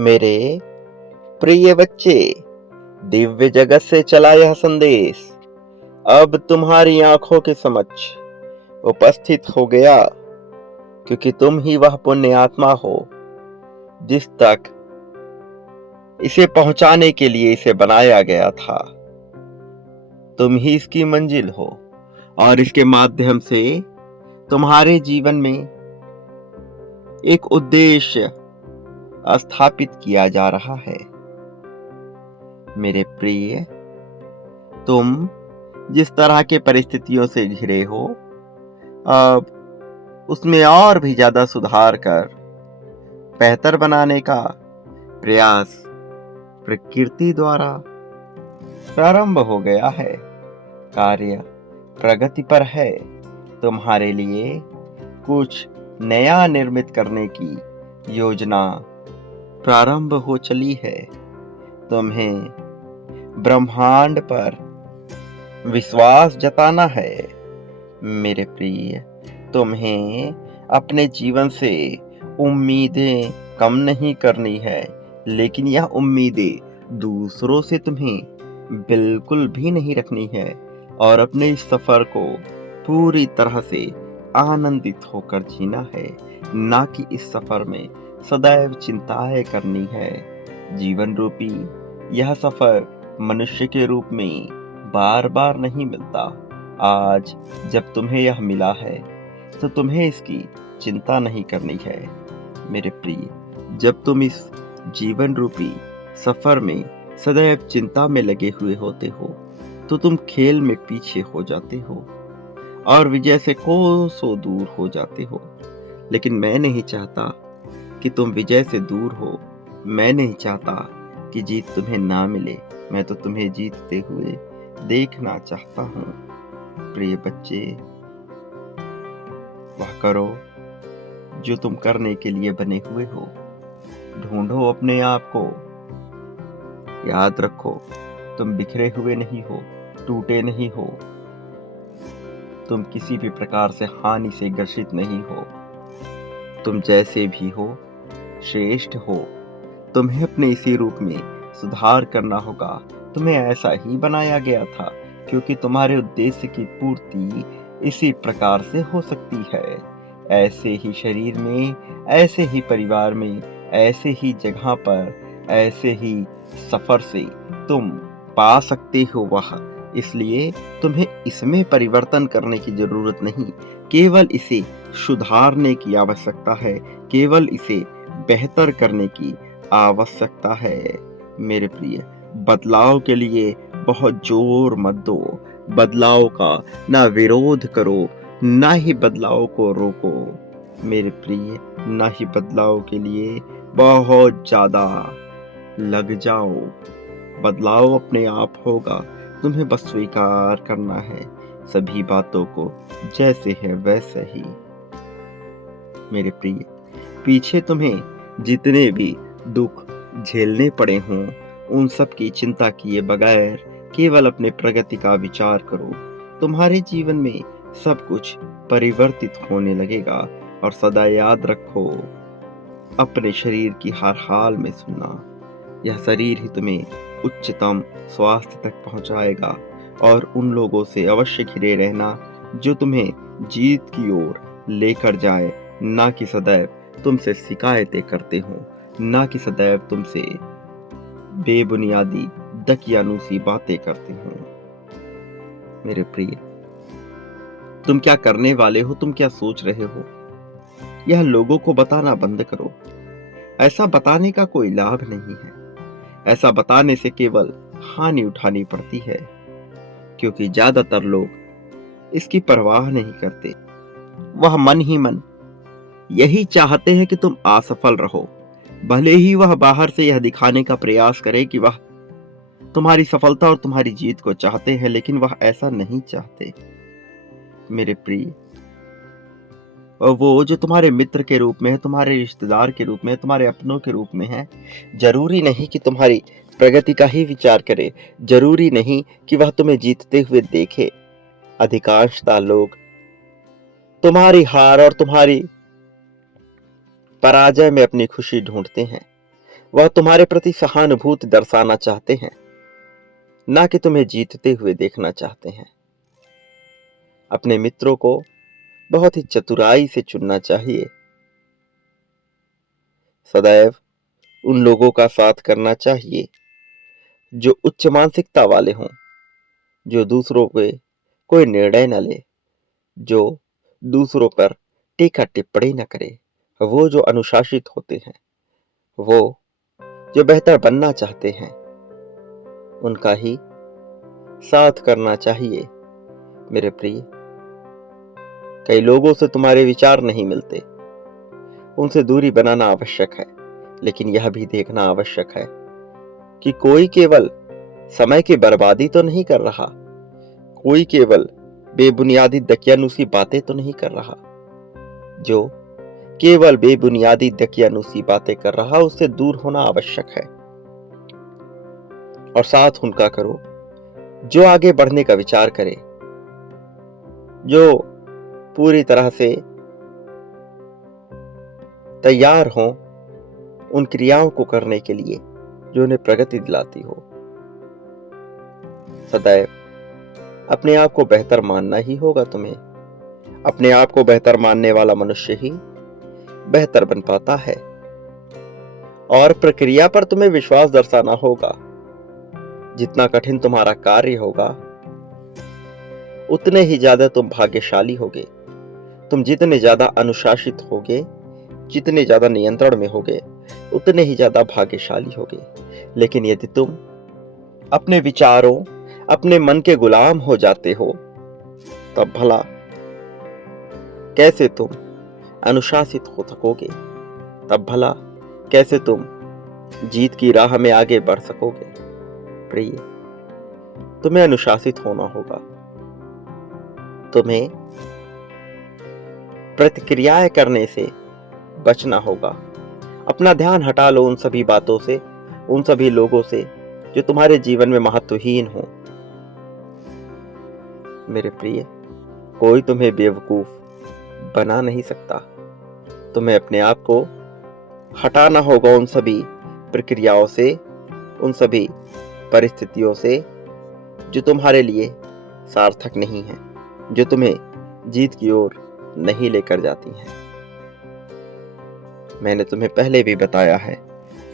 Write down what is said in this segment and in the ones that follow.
मेरे प्रिय बच्चे, दिव्य जगत से चला यह संदेश अब तुम्हारी आंखों के समक्ष उपस्थित हो गया, क्योंकि तुम ही वह पुण्य आत्मा हो जिस तक इसे पहुंचाने के लिए इसे बनाया गया था। तुम ही इसकी मंजिल हो और इसके माध्यम से तुम्हारे जीवन में एक उद्देश्य स्थापित किया जा रहा है। मेरे प्रिय, तुम जिस तरह के परिस्थितियों से घिरे हो, अब उसमें और भी ज्यादा सुधार कर बेहतर बनाने का प्रयास प्रकृति द्वारा प्रारंभ हो गया है। कार्य प्रगति पर है। तुम्हारे लिए कुछ नया निर्मित करने की योजना प्रारंभ हो चली है। तुम्हें ब्रह्मांड पर विश्वास जताना है। मेरे प्रिय, तुम्हें अपने जीवन से उम्मीदें कम नहीं करनी है, लेकिन यह उम्मीदें दूसरों से तुम्हें बिल्कुल भी नहीं रखनी है और अपने इस सफर को पूरी तरह से आनंदित होकर जीना है, ना कि इस सफर में सदैव चिंताएं करनी है। जीवन रूपी यह सफर मनुष्य के रूप में बार बार नहीं मिलता। आज जब तुम्हें यह मिला है तो तुम्हें इसकी चिंता नहीं करनी है। मेरे प्रिय, जब तुम इस जीवन रूपी सफर में सदैव चिंता में लगे हुए होते हो तो तुम खेल में पीछे हो जाते हो और विजय से कोसों दूर हो जाते हो। लेकिन मैं नहीं चाहता कि तुम विजय से दूर हो। मैं नहीं चाहता कि जीत तुम्हें ना मिले। मैं तो तुम्हें जीतते हुए देखना चाहता हूँ। प्रिय बच्चे, वह करो जो तुम करने के लिए बने हुए हो। ढूंढो अपने आप को। याद रखो, तुम बिखरे हुए नहीं हो, टूटे नहीं हो। तुम किसी भी प्रकार से हानि से ग्रसित नहीं हो। तुम जैसे भी हो श्रेष्ठ हो। तुम्हें अपने इसी रूप में सुधार करना होगा। तुम्हें ऐसा ही बनाया गया था, क्योंकि तुम्हारे उद्देश्य की पूर्ति इसी प्रकार से हो सकती है। ऐसे ही शरीर में, ऐसे ही परिवार में, ऐसे ही जगह पर, ऐसे ही सफर से तुम पा सकते हो वह। इसलिए तुम्हें इसमें परिवर्तन करने की जरूरत नहीं, केवल इसे सुधारने की आवश्यकता है, केवल इसे बेहतर करने की आवश्यकता है। मेरे प्रिय, बदलाव के लिए बहुत जोर मत दो। बदलाव का ना विरोध करो, ना ही बदलाव को रोको। मेरे प्रिय, ना ही बदलाव के लिए बहुत ज्यादा लग जाओ। बदलाव अपने आप होगा, तुम्हें बस स्वीकार करना है सभी बातों को जैसे है वैसे ही। मेरे प्रिय, पीछे तुम्हें जितने भी दुख झेलने पड़े हों, उन सब की चिंता किए बगैर केवल अपने प्रगति का विचार करो। तुम्हारे जीवन में सब कुछ परिवर्तित होने लगेगा। और सदा याद रखो, अपने शरीर की हर हाल में सुनना। यह शरीर ही तुम्हें उच्चतम स्वास्थ्य तक पहुंचाएगा। और उन लोगों से अवश्य घिरे रहना जो तुम्हें जीत की ओर लेकर जाए, ना कि सदैव तुमसे शिकायतें करते हो, ना कि सदैव तुमसे बेबुनियादी दकियानूसी बातें करते हो। मेरे प्रिय, तुम क्या करने वाले हो, तुम क्या सोच रहे हो, यह लोगों को बताना बंद करो। ऐसा बताने का कोई लाभ नहीं है। ऐसा बताने से केवल हानि उठानी पड़ती है, क्योंकि ज्यादातर लोग इसकी परवाह नहीं करते। वह मन ही मन यही चाहते हैं कि तुम असफल रहो, भले ही वह बाहर से यह दिखाने का प्रयास करे कि वह तुम्हारी सफलता और तुम्हारी जीत को चाहते हैं, लेकिन वह ऐसा नहीं चाहते। मेरे प्रिय, और वो जो तुम्हारे मित्र के रूप में है, तुम्हारे रिश्तेदार के रूप में है, तुम्हारे अपनों के रूप में है, जरूरी नहीं कि तुम्हारी प्रगति का ही विचार करे। जरूरी नहीं कि वह तुम्हें जीतते हुए देखे। अधिकांशतः लोग तुम्हारी हार और तुम्हारी पराजय में अपनी खुशी ढूंढते हैं। वह तुम्हारे प्रति सहानुभूति दर्शाना चाहते हैं, ना कि तुम्हें जीतते हुए देखना चाहते हैं। अपने मित्रों को बहुत ही चतुराई से चुनना चाहिए। सदैव उन लोगों का साथ करना चाहिए जो उच्च मानसिकता वाले हों, जो दूसरों पे कोई निर्णय न ले, जो दूसरों पर टीका टिप्पणी न करे, वो जो अनुशासित होते हैं, वो जो बेहतर बनना चाहते हैं, उनका ही साथ करना चाहिए। मेरे प्रिय, कई लोगों से तुम्हारे विचार नहीं मिलते, उनसे दूरी बनाना आवश्यक है, लेकिन यह भी देखना आवश्यक है कि कोई केवल समय की बर्बादी तो नहीं कर रहा, कोई केवल बेबुनियादी दकियानुसी बातें तो नहीं कर रहा। जो केवल बेबुनियादी दकियानुसी बातें कर रहा, उससे दूर होना आवश्यक है और साथ उनका करो जो आगे बढ़ने का विचार करे, जो पूरी तरह से तैयार हो उन क्रियाओं को करने के लिए जो उन्हें प्रगति दिलाती हो। सदैव अपने आप को बेहतर मानना ही होगा तुम्हें। अपने आप को बेहतर मानने वाला मनुष्य ही बेहतर बन पाता है और प्रक्रिया पर तुम्हें विश्वास दर्शाना होगा। जितना कठिन तुम्हारा कार्य होगा, उतने ही ज्यादा तुम भाग्यशाली होगे। तुम जितने ज्यादा अनुशासित होगे, जितने ज्यादा नियंत्रण में होगे, उतने ही ज्यादा भाग्यशाली होगे। लेकिन यदि तुम अपने विचारों, अपने मन के गुलाम हो जाते हो, तब भला कैसे तुम अनुशासित हो सकोगे? तब भला कैसे तुम जीत की राह में आगे बढ़ सकोगे? प्रिय, तुम्हें अनुशासित होना होगा। तुम्हें प्रतिक्रियाएं करने से बचना होगा। अपना ध्यान हटा लो उन सभी बातों से, उन सभी लोगों से जो तुम्हारे जीवन में महत्वहीन हो। मेरे प्रिय, कोई तुम्हें बेवकूफ बना नहीं सकता। तुम्हें अपने आप को हटाना होगा उन सभी प्रक्रियाओं से, उन सभी परिस्थितियों से जो तुम्हारे लिए सार्थक नहीं है, जो तुम्हें जीत की ओर नहीं लेकर जाती हैं। मैंने तुम्हें पहले भी बताया है,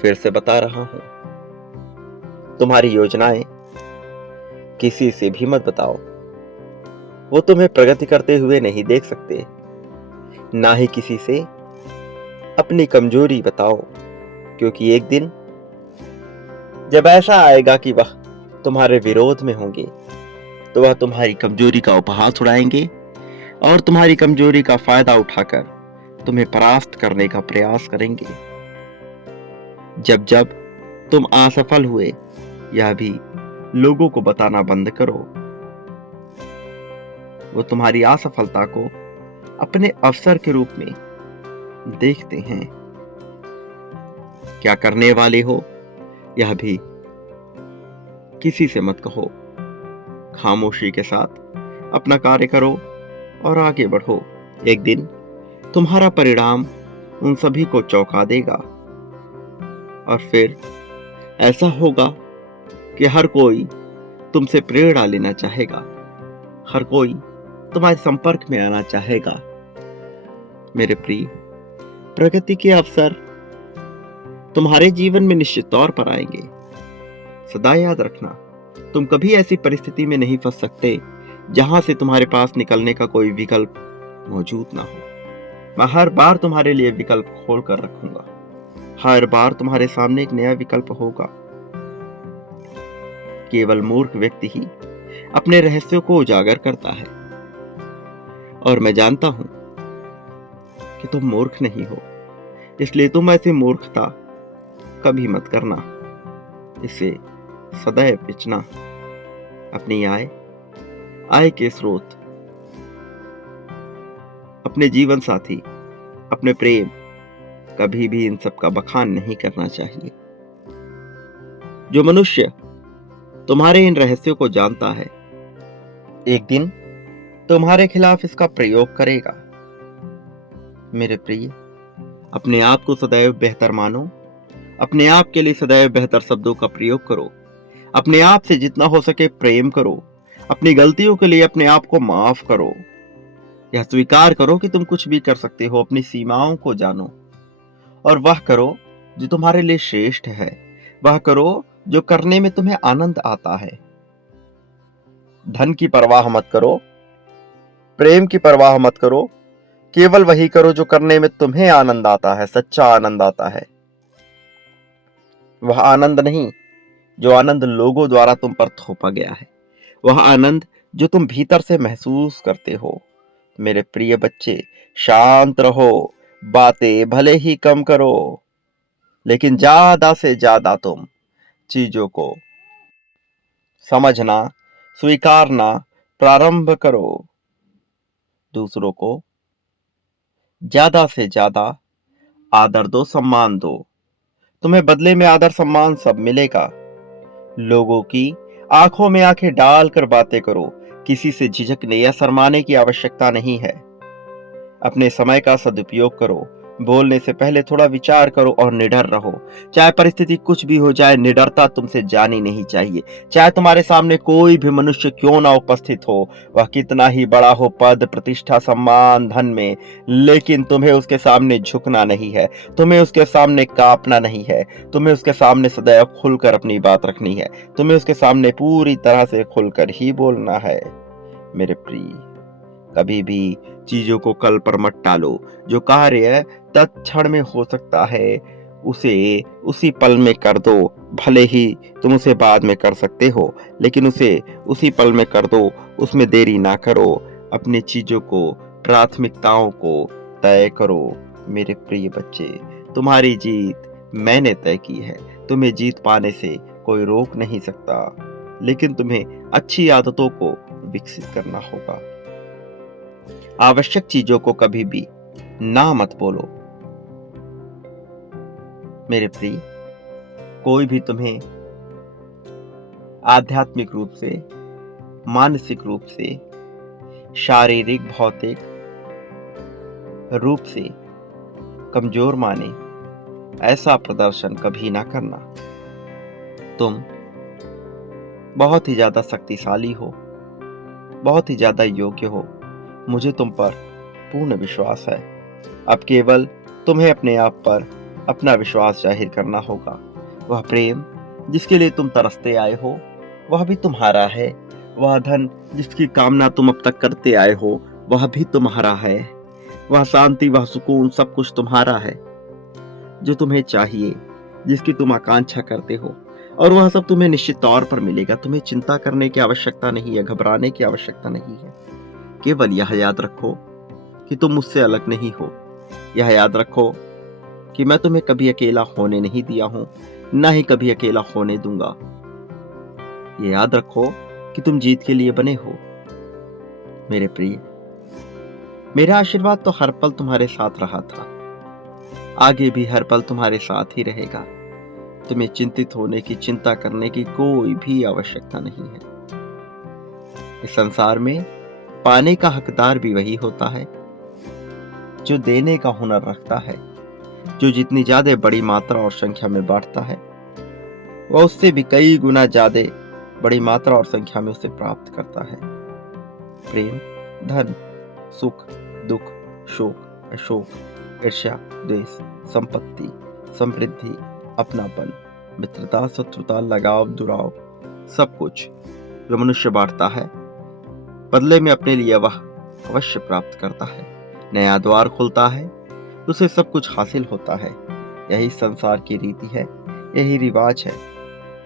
फिर से बता रहा हूं, तुम्हारी योजनाएं किसी से भी मत बताओ। वो तुम्हें प्रगति करते हुए नहीं देख सकते। ना ही किसी से अपनी कमजोरी बताओ, क्योंकि एक दिन जब ऐसा आएगा कि वह तुम्हारे विरोध में होंगे, तो वह तुम्हारी कमजोरी का उपहास उड़ाएंगे और तुम्हारी कमजोरी का फायदा उठाकर तुम्हें परास्त करने का प्रयास करेंगे। जब जब तुम असफल हुए, यह भी लोगों को बताना बंद करो। वो तुम्हारी असफलता को अपने अवसर के रूप में देखते हैं। क्या करने वाले हो, यह भी किसी से मत कहो। खामोशी के साथ अपना कार्य करो और आगे बढ़ो। एक दिन तुम्हारा परिणाम उन सभी को चौंका देगा और फिर ऐसा होगा कि हर कोई तुमसे प्रेरणा लेना चाहेगा, हर कोई तुम्हारे संपर्क में आना चाहेगा। मेरे प्रिय, प्रगति के अवसर तुम्हारे जीवन में निश्चित तौर पर आएंगे। सदा याद रखना, तुम कभी ऐसी परिस्थिति में नहीं फंस सकते जहां से तुम्हारे पास निकलने का कोई विकल्प मौजूद ना हो। मैं हर बार तुम्हारे लिए विकल्प खोल कर रखूंगा। हर बार तुम्हारे सामने एक नया विकल्प होगा। केवल मूर्ख व्यक्ति ही अपने रहस्यों को उजागर करता है, और मैं जानता हूं कि तुम मूर्ख नहीं हो, इसलिए तुम ऐसी मूर्खता कभी मत करना। इसे सदैव बेचना। अपनी आय के स्रोत, अपने जीवन साथी, अपने प्रेम, कभी भी इन सब का बखान नहीं करना चाहिए। जो मनुष्य तुम्हारे इन रहस्यों को जानता है, एक दिन तुम्हारे खिलाफ इसका प्रयोग करेगा। मेरे प्रिय, अपने आप को सदैव बेहतर मानो अपने आप के लिए सदैव बेहतर शब्दों का प्रयोग करो। अपने आप से जितना हो सके प्रेम करो। अपनी गलतियों के लिए अपने आप को माफ करो। यह स्वीकार करो कि तुम कुछ भी कर सकते हो। अपनी सीमाओं को जानो और वह करो जो तुम्हारे लिए श्रेष्ठ है। वह करो जो करने में तुम्हें आनंद आता है। धन की परवाह मत करो, प्रेम की परवाह मत करो। केवल वही करो जो करने में तुम्हें आनंद आता है, सच्चा आनंद आता है। वह आनंद नहीं जो आनंद लोगों द्वारा तुम पर थोपा गया है। वह आनंद जो तुम भीतर से महसूस करते हो। मेरे प्रिय बच्चे, शांत रहो। बातें भले ही कम करो, लेकिन ज्यादा से ज्यादा तुम चीजों को समझना, स्वीकारना प्रारंभ करो। दूसरों को ज्यादा से ज्यादा आदर दो, सम्मान दो। तुम्हें बदले में आदर सम्मान सब मिलेगा। लोगों की आंखों में आंखें डालकर बातें करो। किसी से झिझकने या शर्माने की आवश्यकता नहीं है। अपने समय का सदुपयोग करो। बोलने से पहले थोड़ा विचार करो और निडर रहो। चाहे परिस्थिति कुछ भी हो जाए, निडरता तुमसे जानी नहीं चाहिए। चाहे तुम्हारे सामने कोई भी मनुष्य क्यों ना उपस्थित हो, वह कितना ही बड़ा हो, पद, प्रतिष्ठा, सम्मान, धन में, लेकिन तुम्हें उसके सामने झुकना नहीं है। तुम्हें उसके सामने कांपना नहीं है। तुम्हें उसके सामने सदैव खुलकर अपनी बात रखनी है। तुम्हें उसके सामने पूरी तरह से खुलकर ही बोलना है। मेरे प्रिय, कभी भी चीजों को कल पर मत टालो। जो कार्य तत्क्षण में हो सकता है, उसे उसी पल में कर दो। भले ही तुम उसे बाद में कर सकते हो, लेकिन उसे उसी पल में कर दो। उसमें देरी ना करो। अपनी चीजों को, प्राथमिकताओं को तय करो। मेरे प्रिय बच्चे, तुम्हारी जीत मैंने तय की है। तुम्हें जीत पाने से कोई रोक नहीं सकता, लेकिन तुम्हें अच्छी आदतों को विकसित करना होगा। आवश्यक चीजों को कभी भी ना मत बोलो। मेरे प्रिय, कोई भी तुम्हें आध्यात्मिक रूप से, मानसिक रूप से, शारीरिक, भौतिक रूप से कमजोर माने, ऐसा प्रदर्शन कभी ना करना। तुम बहुत ही ज्यादा शक्तिशाली हो, बहुत ही ज्यादा योग्य हो। मुझे तुम पर पूर्ण विश्वास है। अब केवल तुम्हें अपने आप पर अपना विश्वास जाहिर करना होगा। वह प्रेम जिसके लिए तुम तरसते आए हो, वह भी तुम्हारा है। वह धन जिसकी कामना तुम अब तक करते आए हो, वह भी तुम्हारा है। वह शांति, वह सुकून, सब कुछ तुम्हारा है जो तुम्हें चाहिए, जिसकी तुम आकांक्षा करते हो, और वह सब तुम्हें निश्चित तौर पर मिलेगा। तुम्हें चिंता करने की आवश्यकता नहीं है, घबराने की आवश्यकता नहीं है। केवल यह याद रखो कि तुम मुझसे अलग नहीं हो। यह याद रखो कि मैं तुम्हें कभी अकेला होने नहीं दिया हूं, ना ही कभी अकेला होने दूंगा। यह याद रखो कि तुम जीत के लिए बने हो। मेरे प्रिय, मेरा आशीर्वाद तो हर पल तुम्हारे साथ रहा था, आगे भी हर पल तुम्हारे साथ ही रहेगा। तुम्हें चिंतित होने की, चिंता करने की कोई भी आवश्यकता नहीं है। इस संसार में पाने का हकदार भी वही होता है जो देने का हुनर रखता है। जो जितनी ज्यादा बड़ी मात्रा और संख्या में बांटता है, वह उससे भी कई गुना ज्यादा बड़ी मात्रा और संख्या में उसे प्राप्त करता है। प्रेम, धन, सुख, दुख, शोक, अशोक, ईर्ष्या, द्वेष, संपत्ति, समृद्धि, अपनापन, मित्रता, शत्रुता, लगाव, दुराव, सब कुछ जो मनुष्य बांटता है, बदले में अपने लिए वह अवश्य प्राप्त करता है। नया द्वार खुलता है, उसे सब कुछ हासिल होता है। यही संसार की रीति है, यही रिवाज है।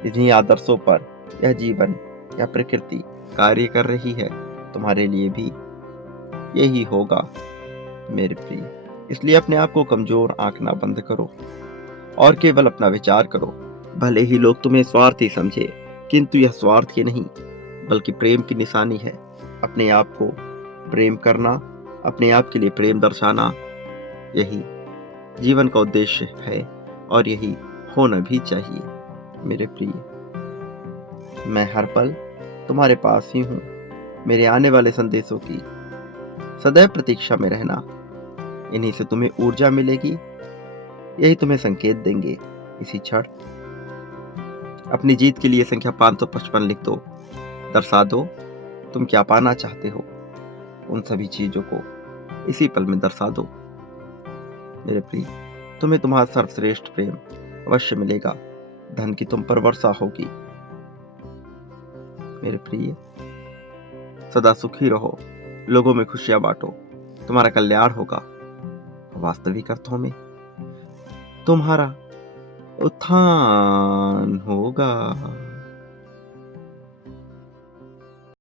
इन्हीं आदर्शों पर यह जीवन, यह प्रकृति कार्य कर रही है। तुम्हारे लिए भी यही होगा मेरे प्रिय। इसलिए अपने आप को कमजोर आंकना बंद करो और केवल अपना विचार करो। भले ही लोग तुम्हें स्वार्थी समझे, किंतु यह स्वार्थ की नहीं बल्कि प्रेम की निशानी है। अपने आप को प्रेम करना, अपने आप के लिए प्रेम दर्शाना, यही जीवन का उद्देश्य है और यही होना भी चाहिए। मेरे प्रिय, मैं हर पल तुम्हारे पास ही हूँ। मेरे आने वाले संदेशों की सदैव प्रतीक्षा में रहना। इन्हीं से तुम्हें ऊर्जा मिलेगी, यही तुम्हें संकेत देंगे, इसी क्षण अपनी जीत के लिए संख्या 555 लिख दो। दर्शा दो तुम क्या पाना चाहते हो। उन सभी चीजों को इसी पल में दर्शा दो। मेरे प्रिय, तुम्हें तुम्हारा सर्वश्रेष्ठ प्रेम अवश्य मिलेगा। धन की तुम पर वर्षा होगी। मेरे प्रिय, सदा सुखी रहो, लोगों में खुशियां बांटो, तुम्हारा कल्याण होगा। वास्तविक अर्थों में तुम्हारा उत्थान होगा।